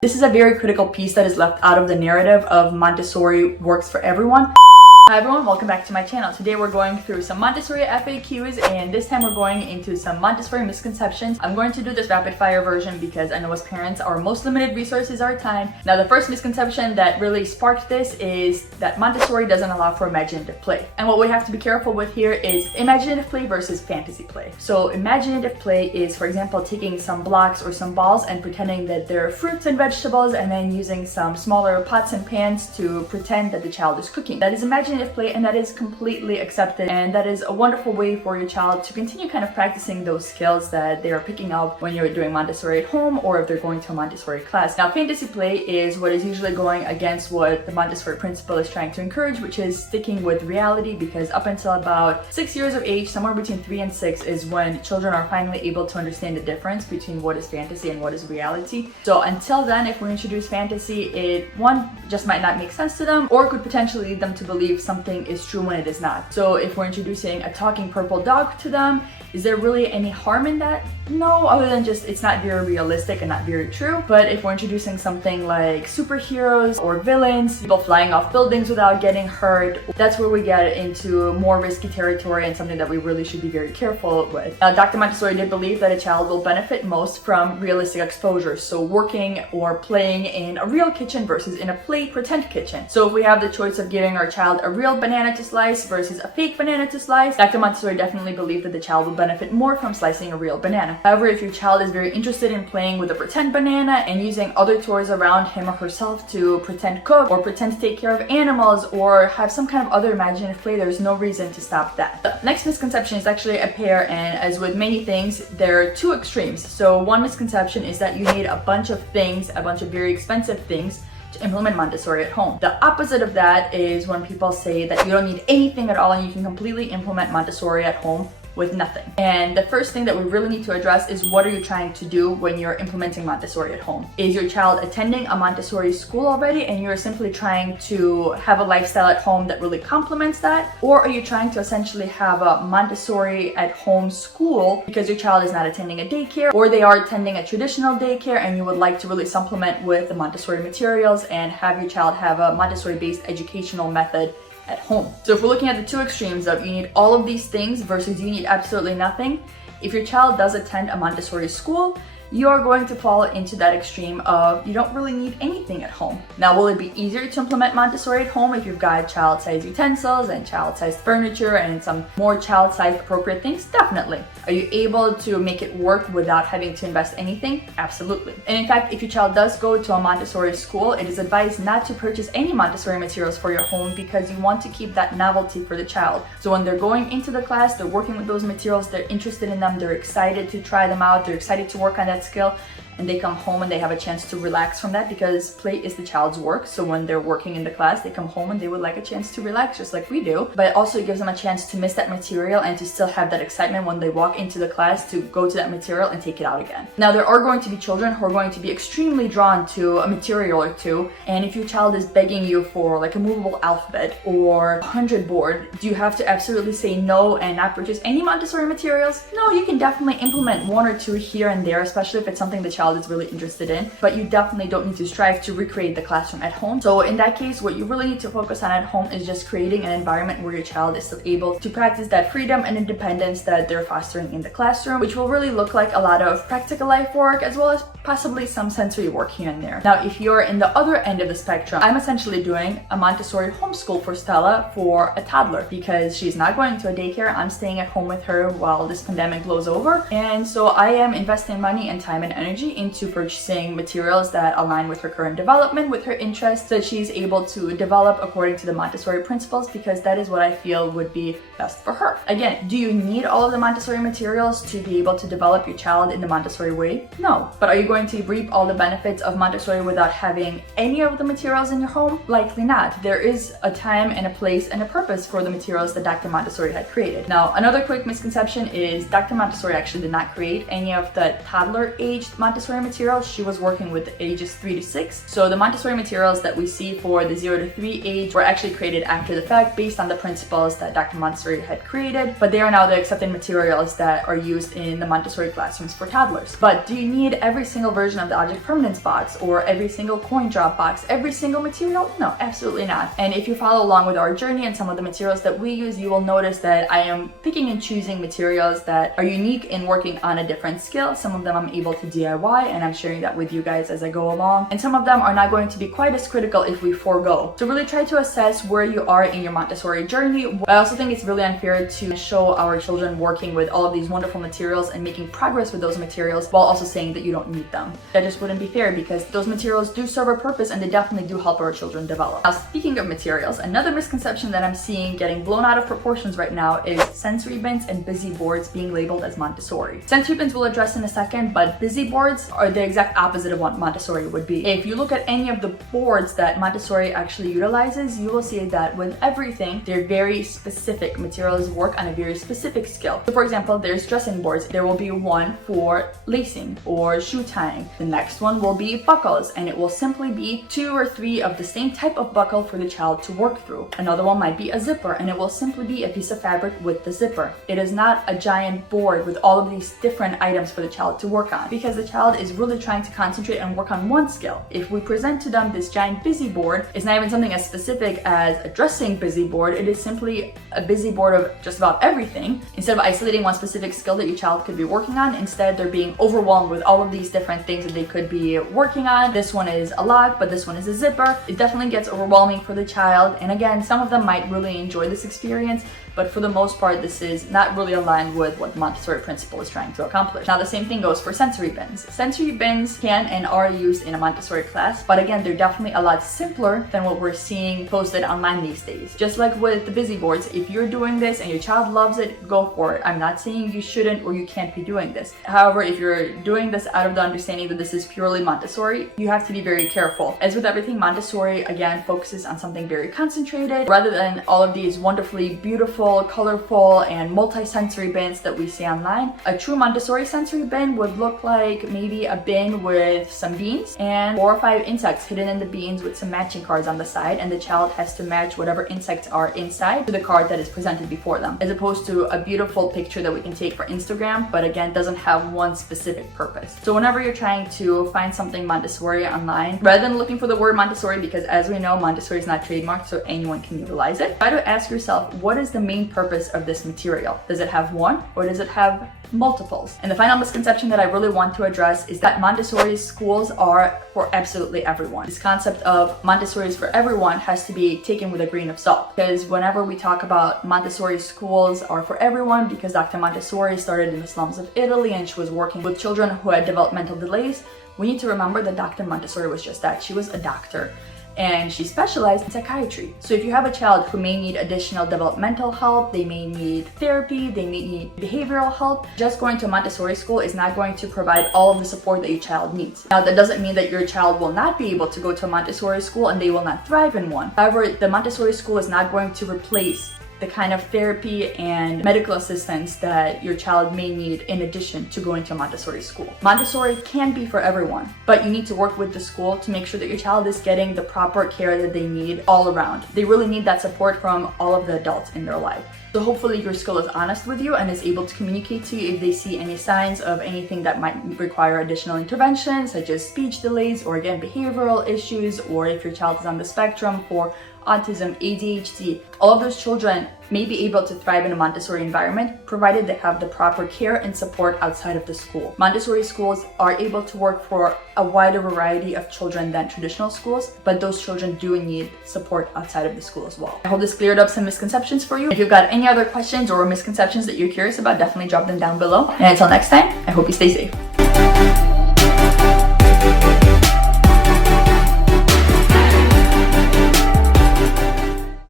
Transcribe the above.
This is a very critical piece that is left out of the narrative of Montessori works for everyone. Hi everyone, welcome back to my channel. Today we're going through some Montessori FAQs, and this time we're going into some Montessori misconceptions. I'm going to do this rapid fire version because I know as parents our most limited resource is our time. Now the first misconception that really sparked this is that Montessori doesn't allow for imaginative play. And what we have to be careful with here is imaginative play versus fantasy play. So imaginative play is, for example, taking some blocks or some balls and pretending that they're fruits and vegetables, and then using some smaller pots and pans to pretend that the child is cooking. That is imaginative play, and that is completely accepted, and that is a wonderful way for your child to continue kind of practicing those skills that they are picking up when you're doing Montessori at home or if they're going to a Montessori class. Now fantasy play is what is usually going against what the Montessori principle is trying to encourage, which is sticking with reality, because up until about 6 years of age, somewhere between 3 and 6 is when children are finally able to understand the difference between what is fantasy and what is reality. So until then, if we introduce fantasy, it just might not make sense to them, or could potentially lead them to believe something is true when it is not. So if we're introducing a talking purple dog to them, is there really any harm in that? No, other than just it's not very realistic and not very true. But if we're introducing something like superheroes or villains, people flying off buildings without getting hurt, that's where we get into more risky territory and something that we really should be very careful with. Now, Dr. Montessori did believe that a child will benefit most from realistic exposure, so working or playing in a real kitchen versus in a play pretend kitchen. So if we have the choice of giving our child a real banana to slice versus a fake banana to slice, Dr. Montessori definitely believed that the child will benefit more from slicing a real banana. However, if your child is very interested in playing with a pretend banana and using other toys around him or herself to pretend cook or pretend to take care of animals or have some kind of other imaginative play, there's no reason to stop that. The next misconception is actually a pair, and as with many things, there are two extremes. So one misconception is that you need a bunch of things, a bunch of very expensive things, to implement Montessori at home. The opposite of that is when people say that you don't need anything at all and you can completely implement Montessori at home with nothing. And the first thing that we really need to address is, what are you trying to do when you're implementing Montessori at home? Is your child attending a Montessori school already and you're simply trying to have a lifestyle at home that really complements that? Or are you trying to essentially have a Montessori at home school because your child is not attending a daycare, or they are attending a traditional daycare and you would like to really supplement with the Montessori materials and have your child have a Montessori based educational method at home? So if we're looking at the two extremes of you need all of these things versus you need absolutely nothing, if your child does attend a Montessori school, you are going to fall into that extreme of you don't really need anything at home. Now, will it be easier to implement Montessori at home if you've got child-sized utensils and child-sized furniture and some more child-sized appropriate things? Definitely. Are you able to make it work without having to invest anything? Absolutely. And in fact, if your child does go to a Montessori school, it is advised not to purchase any Montessori materials for your home because you want to keep that novelty for the child. So when they're going into the class, they're working with those materials, they're interested in them, they're excited to try them out, they're excited to work on that skill, and they come home and they have a chance to relax from that, because play is the child's work. So when they're working in the class, they come home and they would like a chance to relax just like we do. But it also gives them a chance to miss that material and to still have that excitement when they walk into the class to go to that material and take it out again. Now, there are going to be children who are going to be extremely drawn to a material or two, and if your child is begging you for like a movable alphabet or 100 board, do you have to absolutely say no and not purchase any Montessori materials? No, you can definitely implement one or two here and there, especially if it's something the child is really interested in, but you definitely don't need to strive to recreate the classroom at home. So in that case, what you really need to focus on at home is just creating an environment where your child is still able to practice that freedom and independence that they're fostering in the classroom, which will really look like a lot of practical life work as well as possibly some sensory work here and there. Now, if you're in the other end of the spectrum, I'm essentially doing a Montessori homeschool for Stella for a toddler because she's not going to a daycare. I'm staying at home with her while this pandemic blows over, and so I am investing money and time and energy into purchasing materials that align with her current development, with her interests, so that she's able to develop according to the Montessori principles, because that is what I feel would be best for her. Again, do you need all of the Montessori materials to be able to develop your child in the Montessori way? No. But are you going to reap all the benefits of Montessori without having any of the materials in your home? Likely not. There is a time and a place and a purpose for the materials that Dr. Montessori had created. Now, another quick misconception is Dr. Montessori actually did not create any of the toddler-aged Montessori Montessori materials, she was working with ages 3 to 6. So the Montessori materials that we see for the 0 to 3 age were actually created after the fact based on the principles that Dr. Montessori had created, but they are now the accepted materials that are used in the Montessori classrooms for toddlers. But do you need every single version of the object permanence box or every single coin drop box, every single material? No, absolutely not. And if you follow along with our journey and some of the materials that we use, you will notice that I am picking and choosing materials that are unique in working on a different skill. Some of them I'm able to DIY, and I'm sharing that with you guys as I go along. And some of them are not going to be quite as critical if we forego. So really try to assess where you are in your Montessori journey. I also think it's really unfair to show our children working with all of these wonderful materials and making progress with those materials while also saying that you don't need them. That just wouldn't be fair, because those materials do serve a purpose and they definitely do help our children develop. Now, speaking of materials, another misconception that I'm seeing getting blown out of proportions right now is sensory bins and busy boards being labeled as Montessori. Sensory bins we'll address in a second, but busy boards are the exact opposite of what Montessori would be. If you look at any of the boards that Montessori actually utilizes, you will see that with everything, they're very specific. Materials work on a very specific skill. So for example, there's dressing boards. There will be one for lacing or shoe tying. The next one will be buckles, and it will simply be 2 or 3 of the same type of buckle for the child to work through. Another one might be a zipper, and it will simply be a piece of fabric with the zipper. It is not a giant board with all of these different items for the child to work on, because the child is really trying to concentrate and work on one skill. If we present to them this giant busy board, it's not even something as specific as a dressing busy board. It is simply a busy board of just about everything. Instead of isolating one specific skill that your child could be working on, instead they're being overwhelmed with all of these different things that they could be working on. This one is a lock, but this one is a zipper. It definitely gets overwhelming for the child. And again, some of them might really enjoy this experience, but for the most part, this is not really aligned with what the Montessori principle is trying to accomplish. Now, the same thing goes for sensory bins. Sensory bins can and are used in a Montessori class, but again, they're definitely a lot simpler than what we're seeing posted online these days. Just like with the busy boards, if you're doing this and your child loves it, go for it. I'm not saying you shouldn't or you can't be doing this. However, if you're doing this out of the understanding that this is purely Montessori, you have to be very careful. As with everything, Montessori, again, focuses on something very concentrated rather than all of these wonderfully beautiful, colorful, and multi-sensory bins that we see online. A true Montessori sensory bin would look like maybe a bin with some beans and 4 or 5 insects hidden in the beans with some matching cards on the side, and the child has to match whatever insects are inside to the card that is presented before them, as opposed to a beautiful picture that we can take for Instagram, but again, doesn't have one specific purpose. So whenever you're trying to find something Montessori online, rather than looking for the word Montessori, because as we know, Montessori is not trademarked, so anyone can utilize it, try to ask yourself, what is the main purpose of this material? Does it have one, or does it have multiples? And the final misconception that I really want to address is that Montessori schools are for absolutely everyone. This concept of Montessori is for everyone has to be taken with a grain of salt, because whenever we talk about Montessori schools are for everyone because Dr. Montessori started in the slums of Italy and she was working with children who had developmental delays, we need to remember that Dr. Montessori was just that. She was a doctor, and she specialized in psychiatry. So if you have a child who may need additional developmental help, they may need therapy, they may need behavioral help, just going to a Montessori school is not going to provide all of the support that your child needs. Now, that doesn't mean that your child will not be able to go to a Montessori school and they will not thrive in one. However, the Montessori school is not going to replace the kind of therapy and medical assistance that your child may need in addition to going to a Montessori school. Montessori can be for everyone, but you need to work with the school to make sure that your child is getting the proper care that they need all around. They really need that support from all of the adults in their life. So hopefully your school is honest with you and is able to communicate to you if they see any signs of anything that might require additional intervention, such as speech delays or again behavioral issues, or if your child is on the spectrum for autism, ADHD. All of those children may be able to thrive in a Montessori environment provided they have the proper care and support outside of the school. Montessori schools are able to work for a wider variety of children than traditional schools, but those children do need support outside of the school as well. I hope this cleared up some misconceptions for you. If you've got any other questions or misconceptions that you're curious about, definitely drop them down below. And until next time, I hope you stay safe.